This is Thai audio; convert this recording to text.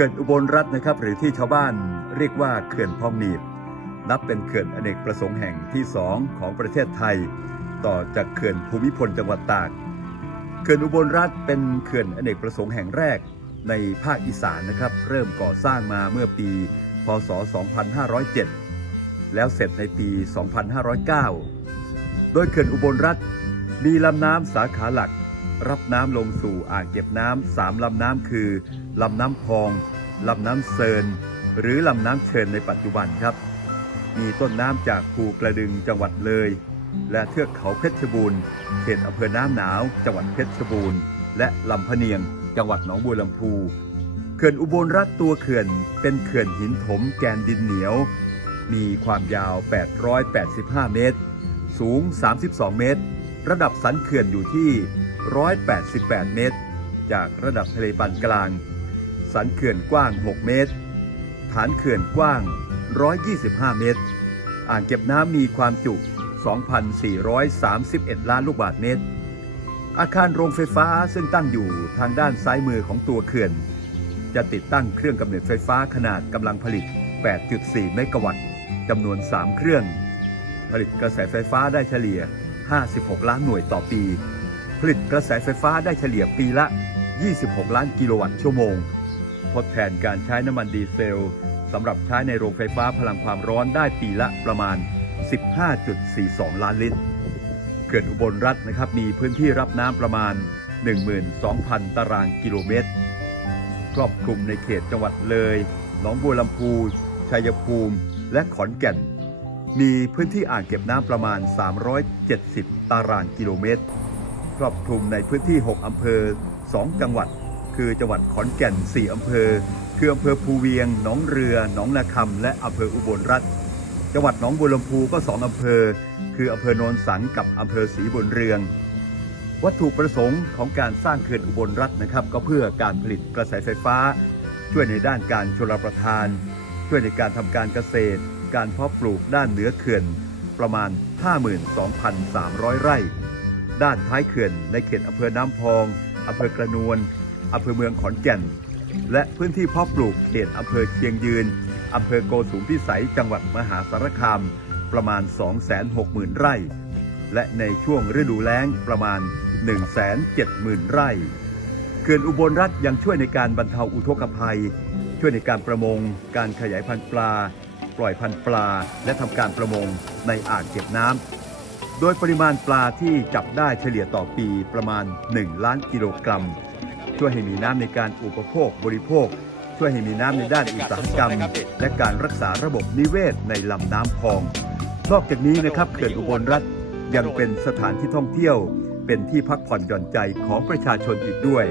ขื่อนอุบลรัฐนะครับ หรือที่ชาวบ้านเรียกว่าเขื่อนพองหนีบ นับเป็นเขื่อนอเนกประสงค์แห่งที่สองของประเทศไทย ต่อจากเขื่อนภูมิพลจังหวัดตากเขื่อนอุบลรัฐเป็นเขื่อนอเนกประสงค์แห่งแรกในภาคอีสานนะครับ เริ่มก่อสร้างมาเมื่อปี พศ 2507 แล้วเสร็จในปี 2509 โดยเขื่อนอุบลรัฐมีลำน้ำสาขาหลัก รับน้ำลงสู่อ่างเก็บน้ำสามลำน้ำคือลำน้ำพองลำน้ำเซิน หรือลำน้ำเชิญในปัจจุบันครับ มีต้นน้ำจากภูกระดึงจังหวัดเลย และเทือกเขาเพชรบูรณ์เขตอำเภอน้ำหนาว จังหวัดเพชรบูรณ์ และลำพะเนียง จังหวัดหนองบัวลำพูเขื่อนอุบลรัฐตัวเขื่อนเป็นเขื่อนหินถมแกนดินเหนียว มีความยาว 885 เมตร สูง 32 เมตร ระดับสันเขื่อนอยู่ที่ 188 เมตร จากระดับทะเลปานกลาง สันเขื่อนกว้าง 6 เมตร ฐานเขื่อนกว้าง 125 เมตร อ่างเก็บน้ำมีความจุ 2,431 ล้านลูกบาศก์เมตร อาคารโรงไฟฟ้าซึ่งตั้งอยู่ทางด้านซ้ายมือของตัวเขื่อน จะติดตั้งเครื่องกำเนิดไฟฟ้าขนาดกำลังผลิต 8.4 เมกะวัตต์จำนวน 3 เครื่อง ผลิตกระแสไฟฟ้าได้เฉลี่ย 56 ล้านหน่วยต่อปี ผลิตกระแสไฟฟ้าได้เฉลี่ยปีละ 26 ล้านกิโลวัตต์ชั่วโมง ทดแทนการใช้น้ำมันดีเซลสำหรับใช้ในโรงไฟฟ้าพลังความร้อนได้ปีละประมาณ 15.42 ล้านลิตร เขื่อนอุบลรัฐนะครับมีพื้นที่รับน้ำประมาณ 12,000 ตารางกิโลเมตร ครอบคลุมในเขตจังหวัดเลย หนองบัวลำพู ชัยภูมิ และขอนแก่น มีพื้นที่อ่างเก็บน้ำประมาณ 370 ตารางกิโลเมตร ครอบคลุมในพื้นที่ 6 อำเภอ 2 จังหวัด คือจังหวัดขอนแก่น 4 อำเภอ คืออำเภอภูเวียง หนองเรือ หนองนาคำและอำเภออุบลรัฐจังหวัดหนองบัวลำพูก็ 2 อำเภอ คืออำเภอโนนสังกับอำเภอศรีบุญเรือง วัตถุประสงค์ของการสร้างเขื่อนอุบลรัฐนะครับ ก็เพื่อการผลิตกระแสไฟฟ้า ช่วยในด้านการชลประทาน ช่วยในการทำการเกษตร การเพาะปลูกด้านเหนือเขื่อนประมาณ 52,300 ไร่ ด้านท้ายเขื่อนในเขตอำเภอน้ำพองอำเภอกระนวนอำเภอเมืองขอนแก่น และพื้นที่เพาะปลูกเขตอำเภอเชียงยืนอำเภอโกสุมพิสัยจังหวัดมหาสารคามประมาณ 260,000 ไร่ และในช่วงฤดูแล้งประมาณ 170,000 ไร่เขื่อนอุบลรัฐยังช่วยในการบรรเทาอุทกภัย ช่วยในการประมง การขยายพันธุ์ปลา ปล่อยพันธุ์ปลา และทำการประมงในอ่างเก็บน้ำ โดยปริมาณปลาที่จับได้เฉลี่ยต่อปีประมาณ 1 ล้านกิโลกรัม ช่วยให้มีน้ำในการอุปโภคบริโภค ช่วยให้มีน้ำในด้านอุตสาหกรรม และการรักษาระบบนิเวศในลำน้ำพอง นอกจากนี้นะครับเขื่อนอุบลรัฐยังเป็นสถานที่ท่องเที่ยว เป็นที่พักผ่อนหย่อนใจของประชาชนอีกด้วย